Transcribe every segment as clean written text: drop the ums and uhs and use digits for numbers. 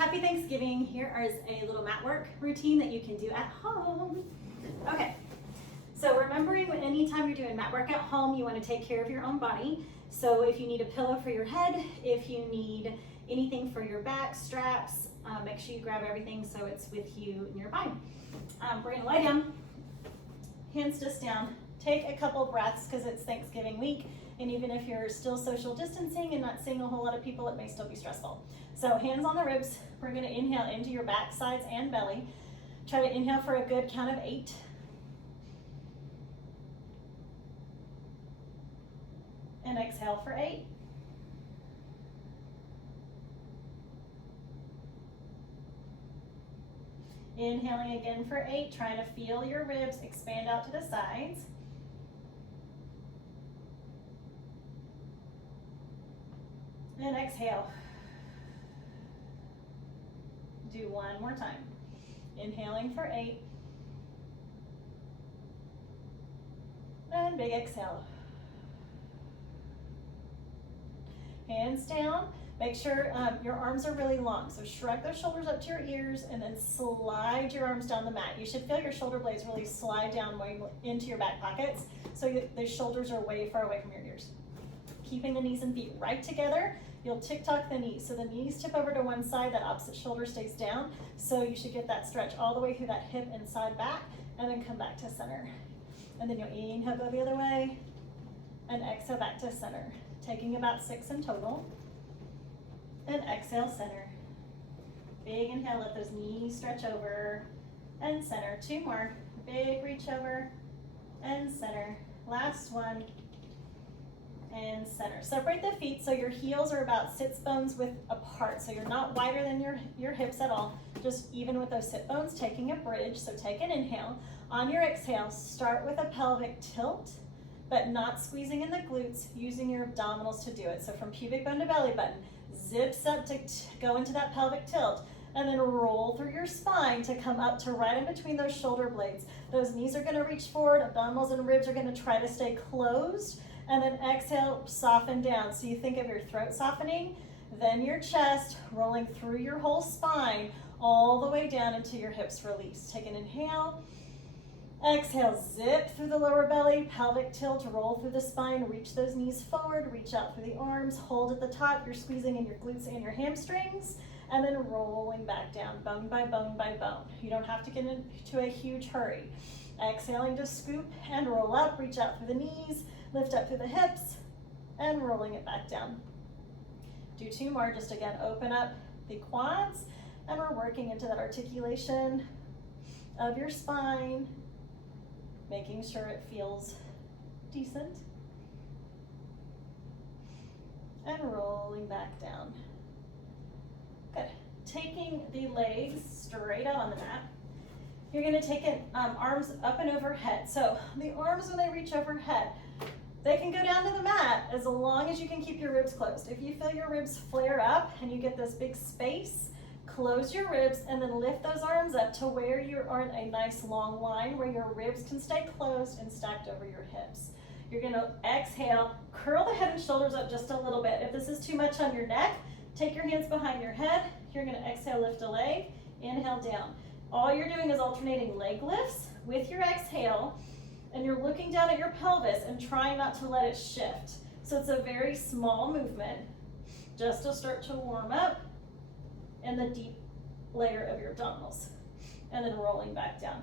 Happy Thanksgiving. Here is a little mat work routine that you can do at home. Okay, so remembering when anytime you're doing mat work at home, you want to take care of your own body. So if you need a pillow for your head, if you need anything for your back, straps, make sure you grab everything so it's with you nearby. We're going to lie down, hands just down. Take a couple breaths because it's Thanksgiving week, and even if you're still social distancing and not seeing a whole lot of people, it may still be stressful. So hands on the ribs. We're going to inhale into your back, sides, and belly. Try to inhale for a good count of 8. And exhale for 8. Inhaling again for 8, trying to feel your ribs expand out to the sides. And exhale. Do one more time. Inhaling for 8. And big exhale. Hands down. Make sure your arms are really long. So shrug those shoulders up to your ears and then slide your arms down the mat. You should feel your shoulder blades really slide down way into your back pockets so the shoulders are way far away from your ears. Keeping the knees and feet right together. You'll tick-tock the knees. So the knees tip over to one side, that opposite shoulder stays down. So you should get that stretch all the way through that hip and side back, and then come back to center. And then you'll inhale, go the other way, and exhale back to center. Taking about 6 in total. And exhale, center. Big inhale, let those knees stretch over, and center. 2 more. Big reach over, and center. Last one. And center. Separate the feet so your heels are about sits bones width apart. So you're not wider than your hips at all, just even with those sit bones, taking a bridge. So take an inhale. On your exhale, start with a pelvic tilt, but not squeezing in the glutes, using your abdominals to do it. So from pubic bone to belly button, zips up to go into that pelvic tilt, and then roll through your spine to come up to right in between those shoulder blades. Those knees are gonna reach forward, abdominals and ribs are gonna try to stay closed. And then exhale, soften down. So you think of your throat softening, then your chest rolling through your whole spine, all the way down into your hips release. Take an inhale. Exhale, zip through the lower belly, pelvic tilt, roll through the spine, reach those knees forward, reach out through the arms, hold at the top. You're squeezing in your glutes and your hamstrings, and then rolling back down, bone by bone by bone. You don't have to get into a huge hurry. Exhaling to scoop and roll up, reach out through the knees, lift up through the hips, and rolling it back down. Do 2 more, just again, open up the quads, and we're working into that articulation of your spine, making sure it feels decent, and rolling back down. Good. Taking the legs straight out on the mat. You're gonna take it arms up and overhead. So the arms, when they reach overhead, they can go down to the mat as long as you can keep your ribs closed. If you feel your ribs flare up and you get this big space, close your ribs and then lift those arms up to where you are in a nice long line where your ribs can stay closed and stacked over your hips. You're gonna exhale, curl the head and shoulders up just a little bit. If this is too much on your neck, take your hands behind your head. You're gonna exhale, lift a leg, inhale down. All you're doing is alternating leg lifts with your exhale, and you're looking down at your pelvis and trying not to let it shift. So it's a very small movement just to start to warm up in the deep layer of your abdominals. And then rolling back down.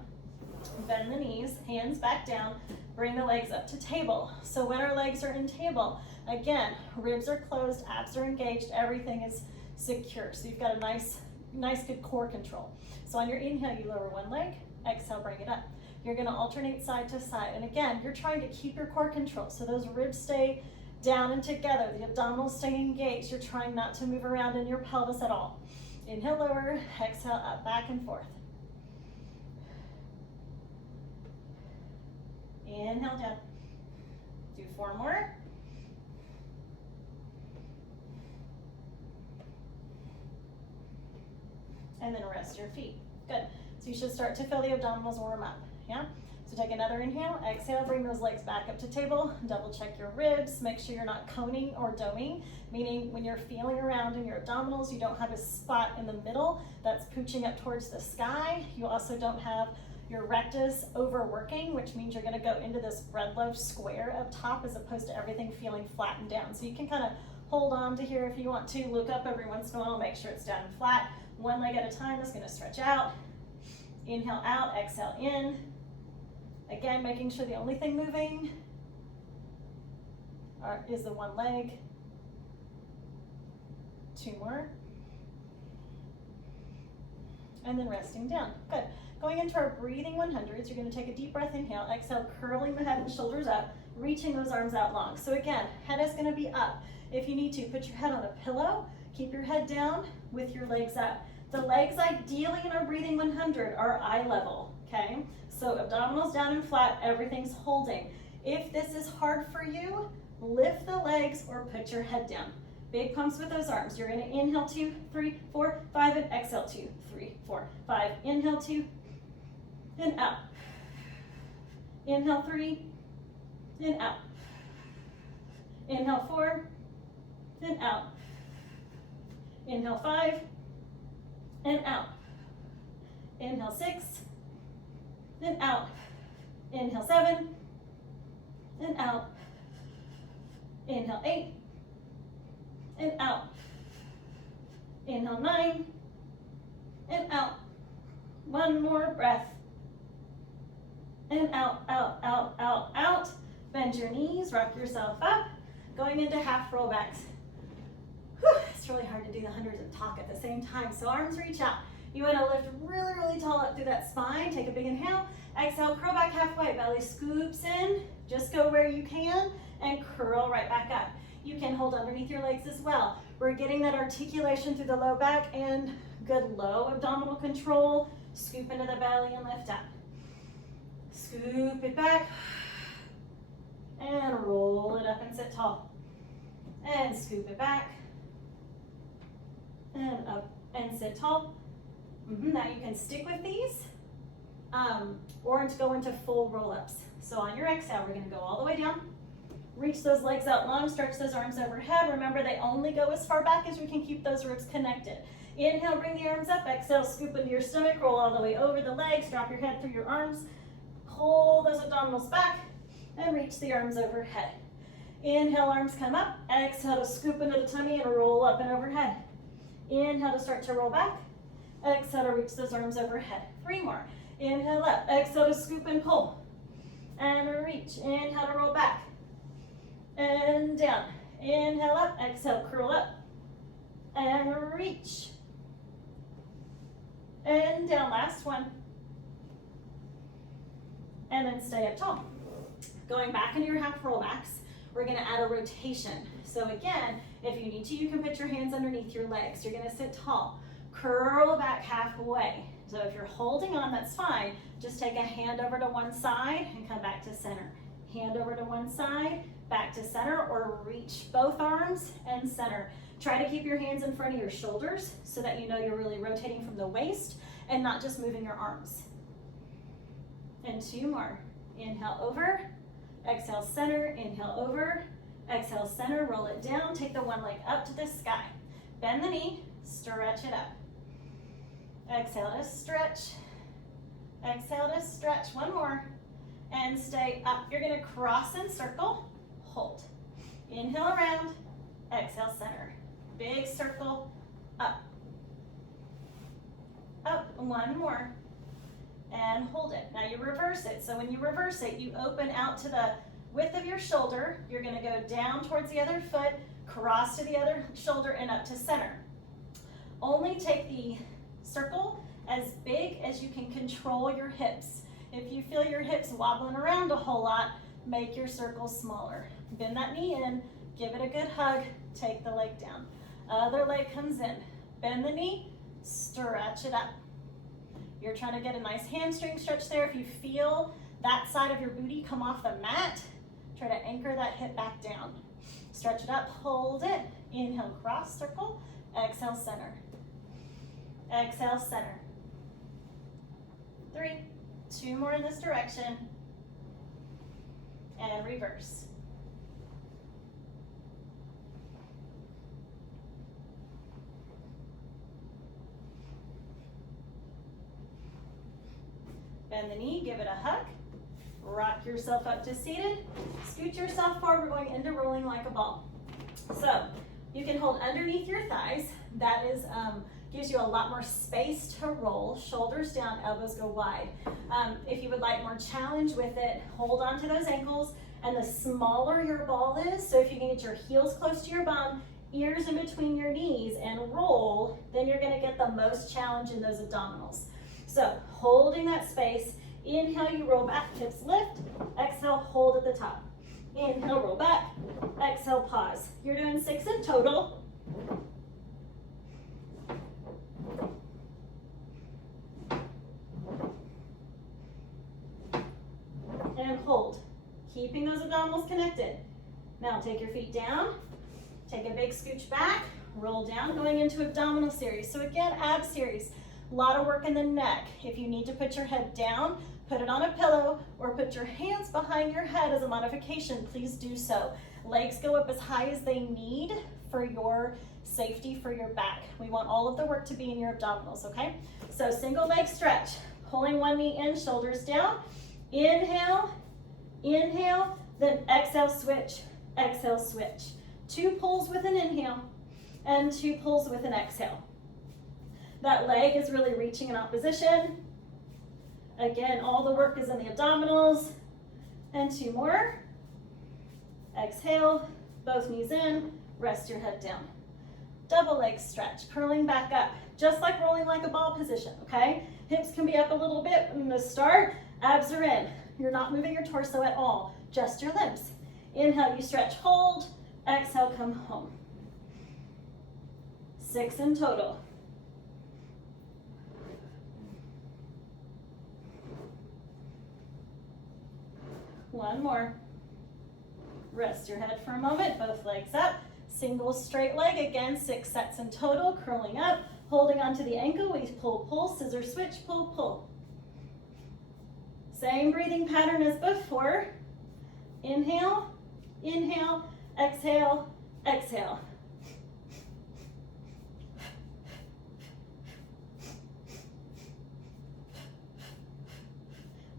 Bend the knees, hands back down, bring the legs up to table. So when our legs are in table, again, ribs are closed, abs are engaged, everything is secure. So you've got a nice good core control. So on your inhale, you lower one leg, exhale, bring it up. You're gonna alternate side to side. And again, you're trying to keep your core control. So those ribs stay down and together, the abdominals stay engaged. You're trying not to move around in your pelvis at all. Inhale, lower, exhale, up, back and forth. Inhale down. Do 4 more. And then rest your feet. Good. So you should start to feel the abdominals warm up. Yeah? So take another inhale, exhale, bring those legs back up to table, double check your ribs, make sure you're not coning or doming, meaning when you're feeling around in your abdominals, you don't have a spot in the middle that's pooching up towards the sky. You also don't have your rectus overworking, which means you're gonna go into this bread loaf square up top as opposed to everything feeling flattened down. So you can kind of hold on to here if you want to, look up every once in a while, make sure it's down and flat. One leg at a time is gonna stretch out. Inhale out, exhale in. Again, making sure the only thing moving is the one leg. 2 more. And then resting down. Good. Going into our breathing 100s, you're going to take a deep breath, inhale, exhale, curling the head and shoulders up, reaching those arms out long. So again, head is going to be up. If you need to, put your head on a pillow, keep your head down with your legs up. The legs ideally in our breathing 100 are eye level, okay? So abdominals down and flat, everything's holding. If this is hard for you, lift the legs or put your head down. Big pumps with those arms. You're gonna inhale 2, 3, 4, 5, and exhale 2, 3, 4, 5. Inhale 2, and out. Inhale 3, and out. Inhale 4, and out. Inhale 5, and out. Inhale 6, and out. Inhale 7, and out. Inhale 8, and out. Inhale 9, and out. One more breath. And out, out, out, out, out. Bend your knees, rock yourself up. Going into half rollbacks. Whew, it's really hard to do the hundreds and talk at the same time, so arms reach out. You want to lift really, really tall up through that spine. Take a big inhale. Exhale, curl back halfway. Belly scoops in. Just go where you can and curl right back up. You can hold underneath your legs as well. We're getting that articulation through the low back and good low abdominal control. Scoop into the belly and lift up. Scoop it back and roll it up and sit tall. And scoop it back and up and sit tall. Now you can stick with these or to go into full roll-ups. So on your exhale, we're gonna go all the way down. Reach those legs out long, stretch those arms overhead. Remember, they only go as far back as we can keep those ribs connected. Inhale, bring the arms up. Exhale, scoop into your stomach, roll all the way over the legs, drop your head through your arms. Pull those abdominals back and reach the arms overhead. Inhale, arms come up. Exhale to scoop into the tummy and roll up and overhead. Inhale to start to roll back. Exhale to reach those arms overhead. 3 more. Inhale up. Exhale to scoop and pull. And reach. Inhale to roll back. And down. Inhale up. Exhale, curl up. And reach. And down. Last one. And then stay up tall. Going back into your half rollbacks, we're gonna add a rotation. So again, if you need to, you can put your hands underneath your legs. You're gonna sit tall. Curl back halfway. So if you're holding on, that's fine. Just take a hand over to one side and come back to center. Hand over to one side, back to center, or reach both arms and center. Try to keep your hands in front of your shoulders so that you know you're really rotating from the waist and not just moving your arms. And 2 more. Inhale over, exhale center, inhale over, exhale center, roll it down, take the one leg up to the sky. Bend the knee, stretch it up. Exhale to stretch, exhale to stretch. 1 more, and stay up. You're gonna cross and circle, hold. Inhale around, exhale center. Big circle, up. Up, 1 more. And hold it. Now you reverse it. So when you reverse it, you open out to the width of your shoulder. You're gonna go down towards the other foot, cross to the other shoulder, and up to center. Only take the circle as big as you can control your hips. If you feel your hips wobbling around a whole lot, make your circle smaller. Bend that knee in, give it a good hug, take the leg down. Other leg comes in. Bend the knee, stretch it up. You're trying to get a nice hamstring stretch there. If you feel that side of your booty come off the mat, try to anchor that hip back down. Stretch it up, hold it. Inhale, cross, circle. Exhale, center. Exhale, center. 3, 2 more in this direction. and reverse. Bend the knee, give it a hug. Rock yourself up to seated. Scoot yourself forward. We're going into rolling like a ball. So you can hold underneath your thighs. That is gives you a lot more space to roll. Shoulders down, elbows go wide. If you would like more challenge with it, hold on to those ankles. And the smaller your ball is, so if you can get your heels close to your bum, ears in between your knees, and roll, then you're going to get the most challenge in those abdominals. So holding that space. Inhale, you roll back, hips lift. Exhale, hold at the top. Inhale, roll back. Exhale, pause. You're doing 6 in total. And hold. Keeping those abdominals connected. Now take your feet down. Take a big scooch back. Roll down, going into abdominal series. So again, ab series. A lot of work in the neck. If you need to put your head down, put it on a pillow, or put your hands behind your head as a modification, please do so. Legs go up as high as they need for your safety for your back. We want all of the work to be in your abdominals, okay? So single leg stretch, pulling one knee in, shoulders down. Inhale, inhale, then exhale, switch, exhale, switch. 2 pulls with an inhale and 2 pulls with an exhale. That leg is really reaching in opposition. Again, all the work is in the abdominals. And 2 more. Exhale, both knees in, rest your head down. Double leg stretch, curling back up, just like rolling like a ball position, okay? Hips can be up a little bit in the start, abs are in. You're not moving your torso at all, just your limbs. Inhale, you stretch, hold. Exhale, come home. 6 in total. One more. Rest your head for a moment, both legs up. Single straight leg, again, 6 sets in total, curling up, holding onto the ankle, we pull, pull, scissor switch, pull, pull. Same breathing pattern as before. Inhale, inhale, exhale, exhale.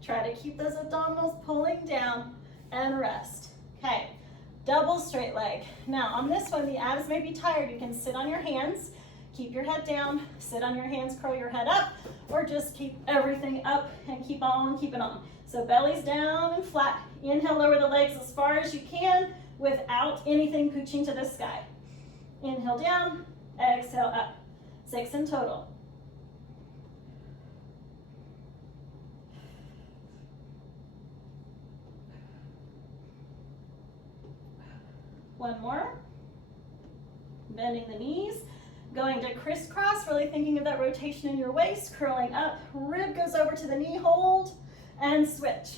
Try to keep those abdominals pulling down and rest. Okay, double straight leg. Now on this one, the abs may be tired. You can sit on your hands, keep your head down, sit on your hands, curl your head up, or just keep everything up and keep on keeping on. So belly's down and flat. Inhale, lower the legs as far as you can without anything pooching to the sky. Inhale down, exhale up. 6 in total. One more. Bending the knees, going to crisscross, really thinking of that rotation in your waist, curling up, rib goes over to the knee, hold, and switch.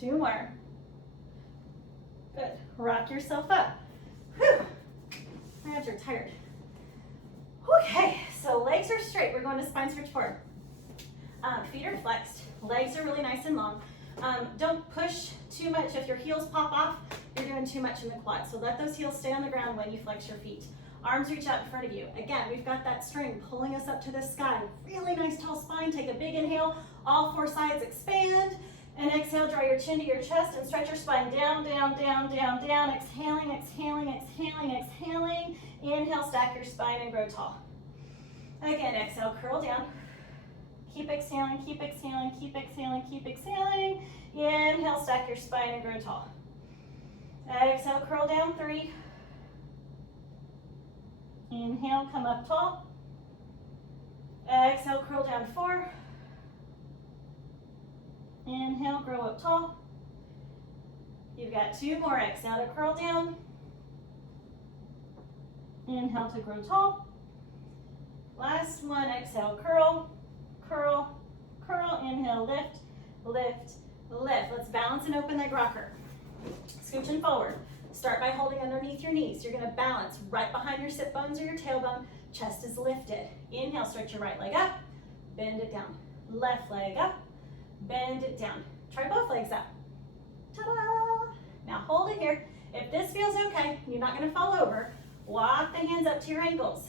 Two more. Good. Rock yourself up. Whew. My abs are tired. Okay, so legs are straight. We're going to spine stretch forward. Feet are flexed. Legs are really nice and long. Don't push too much. If your heels pop off, you're doing too much in the quad. So let those heels stay on the ground when you flex your feet. Arms reach out in front of you. Again, we've got that string pulling us up to the sky. Really nice tall spine. Take a big inhale. All 4 sides expand. And exhale, draw your chin to your chest and stretch your spine down, down, down, down, down. Exhaling, exhaling, exhaling, exhaling. Inhale, stack your spine and grow tall. Again, exhale, curl down. Keep exhaling, keep exhaling, keep exhaling, keep exhaling. Inhale, stack your spine and grow tall. Exhale, curl down, 3. Inhale, come up tall. Exhale, curl down, 4. Inhale, grow up tall. You've got 2 more. Exhale to curl down. Inhale to grow tall. Last one, exhale, curl, curl, curl. Inhale, lift, lift, lift. Let's balance and open leg rocker. Scooching forward. Start by holding underneath your knees. You're gonna balance right behind your sit bones or your tailbone. Chest is lifted. Inhale, stretch your right leg up. bend it down. Left leg up, bend it down. Try both legs up. Ta-da! Now hold it here. If this feels okay, you're not gonna fall over, walk the hands up to your ankles.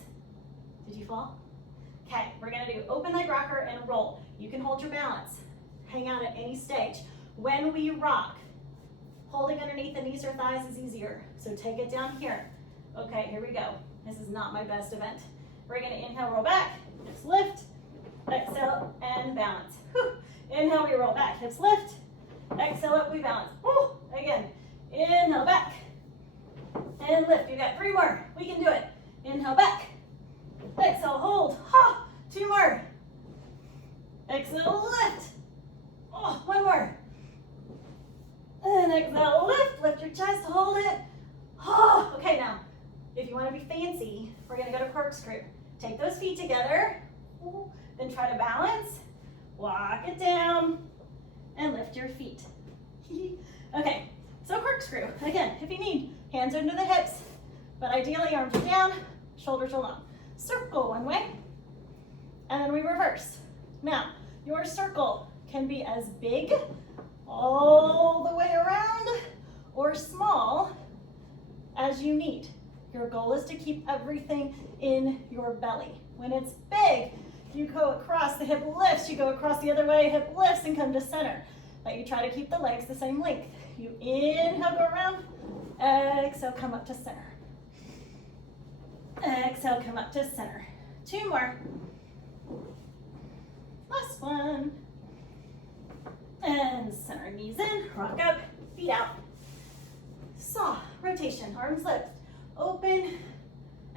Did you fall? Okay, we're gonna do open leg rocker and roll. You can hold your balance. Hang out at any stage. When we rock, holding underneath the knees or thighs is easier. So take it down here. Okay, here we go. This is not my best event. We're gonna inhale, roll back, hips lift, exhale, and balance. Whew. Inhale, we roll back, hips lift, exhale, up, we balance. Whew. Again, inhale, back, and lift. You got 3 more. We can do it. Inhale, back, exhale, hold. Ha. 2 more. Exhale, lift. Oh, 1 more. And exhale, lift your chest, hold it. Oh, okay, now, if you want to be fancy, we're going to go to corkscrew. Take those feet together, then try to balance, walk it down, and lift your feet. Okay, so corkscrew. Again, if you need, hands under the hips, but ideally arms are down, shoulders are long. Circle one way, and then we reverse. Now, your circle can be as big all the way around or small as you need. Your goal is to keep everything in your belly. When it's big, you go across, the hip lifts, you go across the other way, hip lifts and come to center. But you try to keep the legs the same length. You inhale, go around, exhale, come up to center. Exhale, come up to center. 2 more. Last one. And center, knees in, rock up, feet out. Saw, rotation, arms lift, open.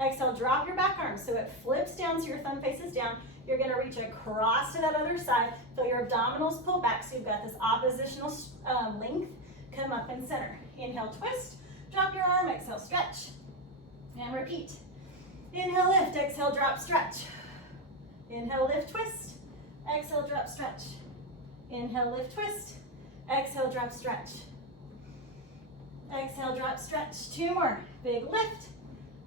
Exhale, drop your back arm so it flips down so your thumb faces down. You're gonna reach across to that other side. Feel your abdominals pull back so you've got this oppositional length. Come up and center. Inhale, twist, drop your arm, exhale, stretch, and repeat. Inhale, lift, exhale, drop, stretch. Inhale, lift, twist, exhale, drop, stretch. Inhale, lift, twist, exhale, drop, stretch. Exhale, drop, stretch. 2 more. Big lift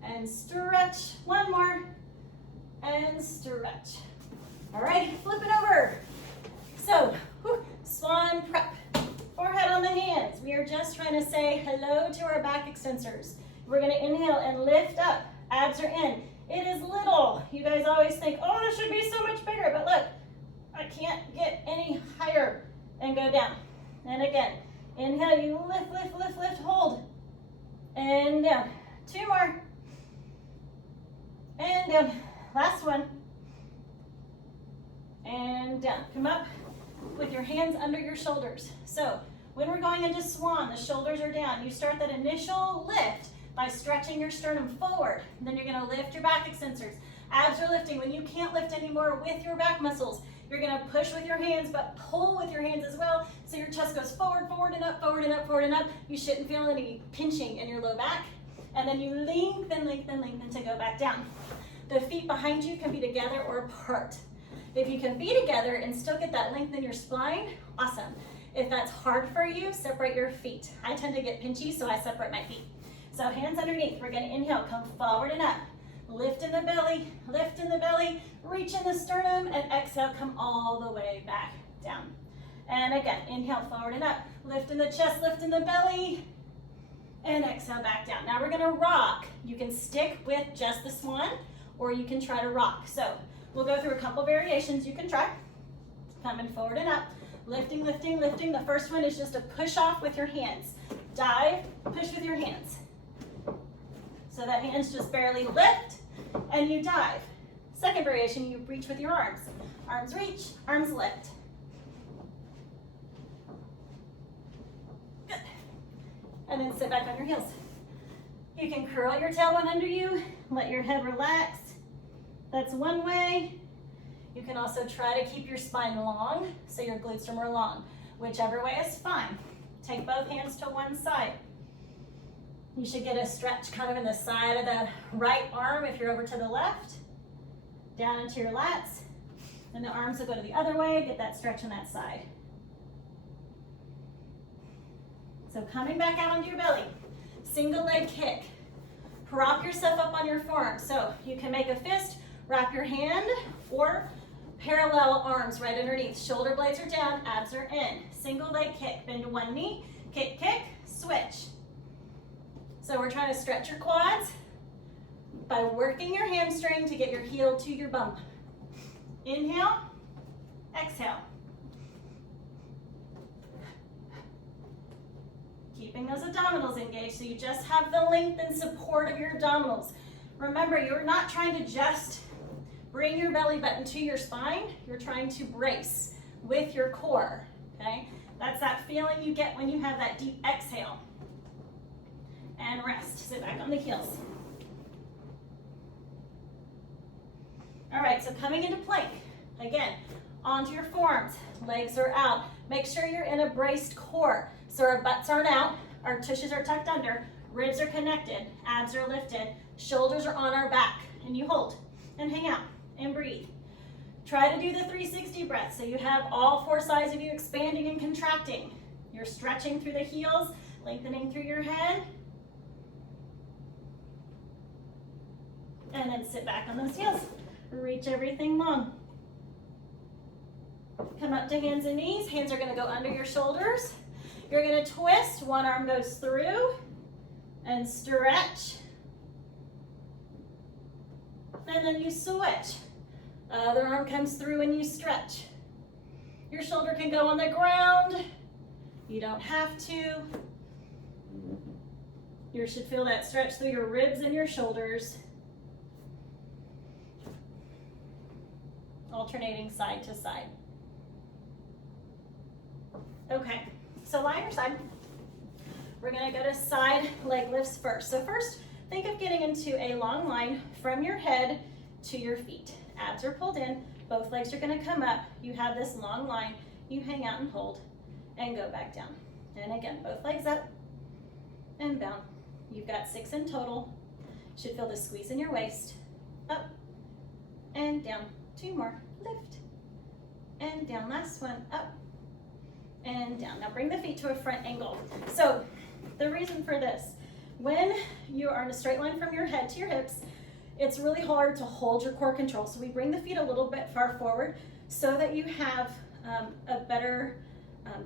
and stretch. 1 more and stretch. All right, flip it over. So, swan prep. Forehead on the hands. We are just trying to say hello to our back extensors. We're gonna inhale and lift up. Abs are in. It is little. You guys always think, oh, this should be so much bigger, but look, I can't get any higher, and go down. And again, inhale, you lift, lift, lift, lift, hold, and down. 2 more, and down. Last one, and down. Come up with your hands under your shoulders. So when we're going into swan, the shoulders are down. You start that initial lift by stretching your sternum forward. And then you're gonna lift your back extensors. Abs are lifting. When you can't lift anymore with your back muscles, you're gonna push with your hands, but pull with your hands as well. So your chest goes forward, forward and up, forward and up, forward and up. You shouldn't feel any pinching in your low back. And then you lengthen, lengthen, lengthen to go back down. The feet behind you can be together or apart. If you can be together and still get that length in your spine, awesome. If that's hard for you, separate your feet. I tend to get pinchy, so I separate my feet. So hands underneath. We're gonna inhale, come forward and up. Lift in the belly, reach in the sternum, and exhale, come all the way back down. And again, inhale, forward and up. Lift in the chest, lift in the belly, and exhale, back down. Now we're gonna rock. You can stick with just the swan, or you can try to rock. So we'll go through a couple variations you can try. Coming forward and up, lifting, lifting, lifting. The first one is just a push off with your hands. Dive, push with your hands. So that hands just barely lift, and you dive. Second variation, you reach with your arms. Arms reach, arms lift. Good. And then sit back on your heels. You can curl your tailbone under you, let your head relax. That's one way. You can also try to keep your spine long, so your glutes are more long. Whichever way is fine. Take both hands to one side. You should get a stretch kind of in the side of the right arm if you're over to the left. Down into your lats. And the arms will go to the other way. Get that stretch on that side. So coming back out onto your belly. Single leg kick. Prop yourself up on your forearm. So you can make a fist, wrap your hand, or Parallel arms right underneath. Shoulder blades are down, abs are in. Single leg kick, bend to one knee, kick, kick, switch. So we're trying to stretch your quads by working your hamstring to get your heel to your bum. Inhale, exhale. Keeping those abdominals engaged so you just have the length and support of your abdominals. Remember, you're not trying to just bring your belly button to your spine. You're trying to brace with your core, okay? That's that feeling you get when you have that deep exhale. And rest. Sit back on the heels. All right, so coming into plank. Again, onto your forearms. Legs are out. Make sure you're in a braced core. So our butts aren't out, our tushes are tucked under, ribs are connected, abs are lifted, shoulders are on our back. And you hold and hang out and breathe. Try to do the 360 breath so you have all four sides of you expanding and contracting. You're stretching through the heels, lengthening through your head. And then sit back on those heels. Reach everything long. Come up to hands and knees. Hands are going to go under your shoulders. You're going to twist. One arm goes through and stretch. And then you switch. Other arm comes through and you stretch. Your shoulder can go on the ground. You don't have to. You should feel that stretch through your ribs and your shoulders. Alternating side to side. Okay, so lie on your side. We're gonna go to side leg lifts first. So first, think of getting into a long line from your head to your feet. Abs are pulled in, both legs are gonna come up. You have this long line, you hang out and hold, and go back down. And again, both legs up and down. You've got 6 in total. Should feel the squeeze in your waist. Up and down. 2 more, lift and down. Last one, up and down. Now bring the feet to a front angle. So the reason for this, when you are in a straight line from your head to your hips, it's really hard to hold your core control. So we bring the feet a little bit far forward so that you have a better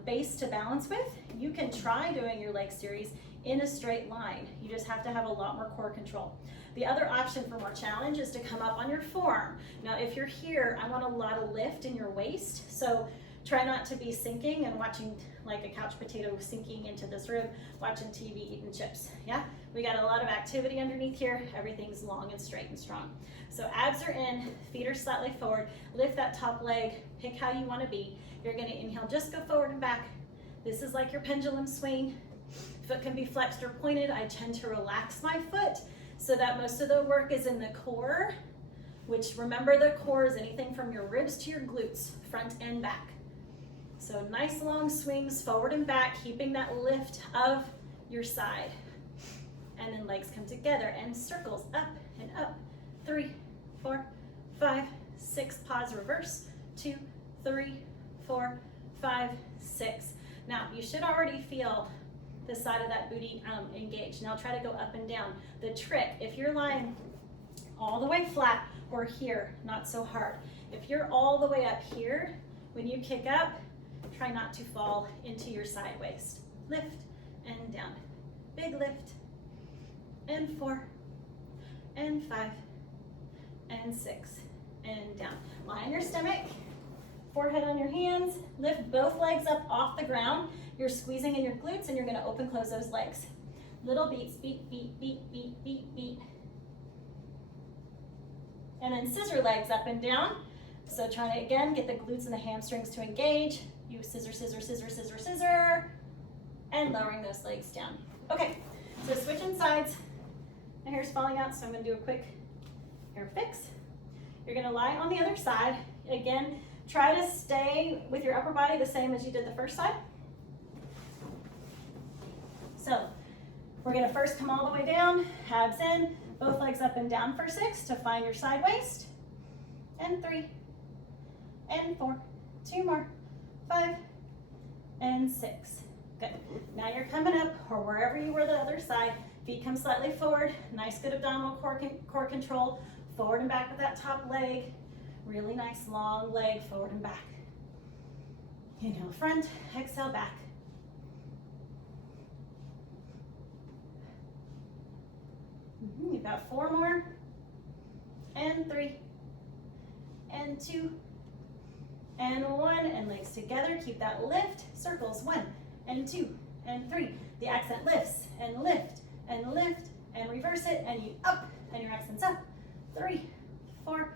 base to balance with. You can try doing your leg series in a straight line. You just have to have a lot more core control. The other option for more challenge is to come up on your forearm. Now, if you're here, I want a lot of lift in your waist. So try not to be sinking and watching like a couch potato sinking into this rib, watching TV, eating chips. Yeah, we got a lot of activity underneath here. Everything's long and straight and strong. So abs are in, feet are slightly forward. Lift that top leg, pick how you want to be. You're going to inhale, just go forward and back. This is like your pendulum swing. Foot can be flexed or pointed. I tend to relax my foot so that most of the work is in the core, which remember the core is anything from your ribs to your glutes, front and back. So nice long swings forward and back, keeping that lift of your side. And then legs come together and circles up and up. 3, 4, 5, 6, pause, reverse. 2, 3, 4, 5, 6. Now you should already feel the side of that booty engaged. Now try to go up and down. The trick, if you're lying all the way flat or here, not so hard. If you're all the way up here, when you kick up, try not to fall into your side waist. Lift and down. Big lift. And 4, and 5, and 6, and down. Lie on your stomach, forehead on your hands. Lift both legs up off the ground. You're squeezing in your glutes and you're gonna open, close those legs. Little beats, beat, beat, beat, beat, beat, beat. And then scissor legs up and down. So try to, again, get the glutes and the hamstrings to engage. You scissor, scissor, scissor, scissor, scissor, and lowering those legs down. Okay, so switching sides. My hair's falling out, so I'm gonna do a quick hair fix. You're gonna lie on the other side. Again, try to stay with your upper body the same as you did the first side. So we're gonna first come all the way down, abs in, both legs up and down for 6 to find your side waist. And 3, and 4, 2 more, 5, and 6. Good. Now you're coming up, or wherever you were the other side, feet come slightly forward, nice good abdominal core control, forward and back with that top leg. Really nice long leg forward and back. Inhale front, exhale back. You've got 4 more, and 3, and 2, and 1, and legs together. Keep that lift. Circles, 1, and 2, and 3. The accent lifts, and lift, and lift, and reverse it, and you up, and your accent's up. 3, 4,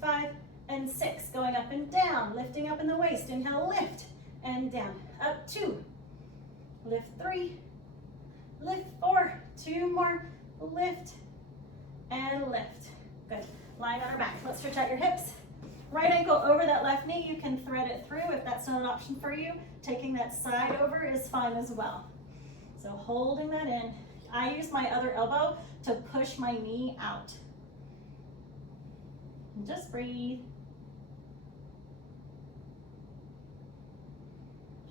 5, and 6. Going up and down, lifting up in the waist. Inhale, lift, and down. Up 2, lift 3, lift 4, 2 more, lift, and lift. Good. Lying on our back. Let's stretch out your hips. Right ankle over that left knee. You can thread it through if that's not an option for you. Taking that side over is fine as well. So holding that in. I use my other elbow to push my knee out. And just breathe.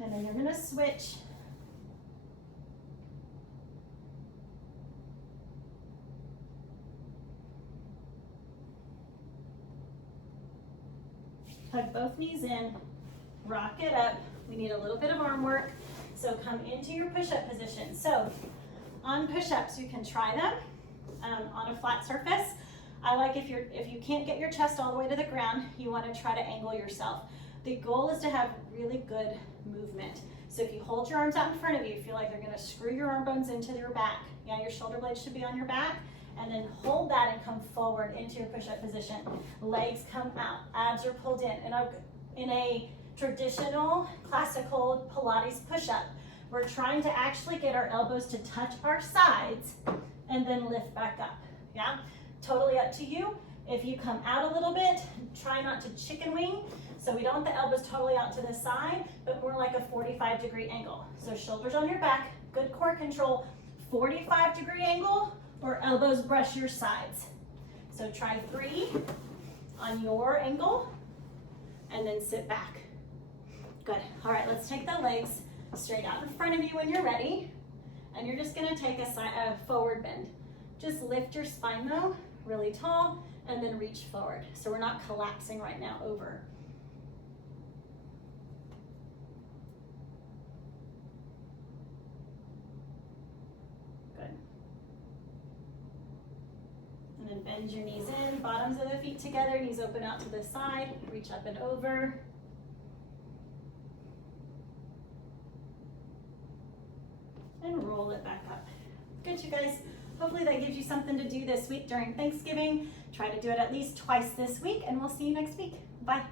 And then you're going to switch. Hug both knees in, rock it up. We need a little bit of arm work. So come into your push-up position. So on push-ups, you can try them on a flat surface. I like if you can't get your chest all the way to the ground, you want to try to angle yourself. The goal is to have really good movement. So if you hold your arms out in front of you, feel like they're going to screw your arm bones into your back. Yeah, your shoulder blades should be on your back. And then hold that and come forward into your push-up position. Legs come out, abs are pulled in. In a traditional, classical Pilates push-up, we're trying to actually get our elbows to touch our sides and then lift back up, yeah? Totally up to you. If you come out a little bit, try not to chicken wing, so we don't want the elbows totally out to the side, but more like a 45-degree angle. So shoulders on your back, good core control, 45-degree angle, or elbows brush your sides. So try 3 on your angle, and then sit back. Good. All right, let's take the legs straight out in front of you when you're ready, and you're just gonna take a forward bend. Just lift your spine though, really tall, and then reach forward. So we're not collapsing right now over. Good. And then bend your knees in, bottoms of the feet together, knees open out to the side, reach up and over. And roll it back up. Good, you guys. Hopefully that gives you something to do this week during Thanksgiving. Try to do it at least twice this week, and we'll see you next week. Bye.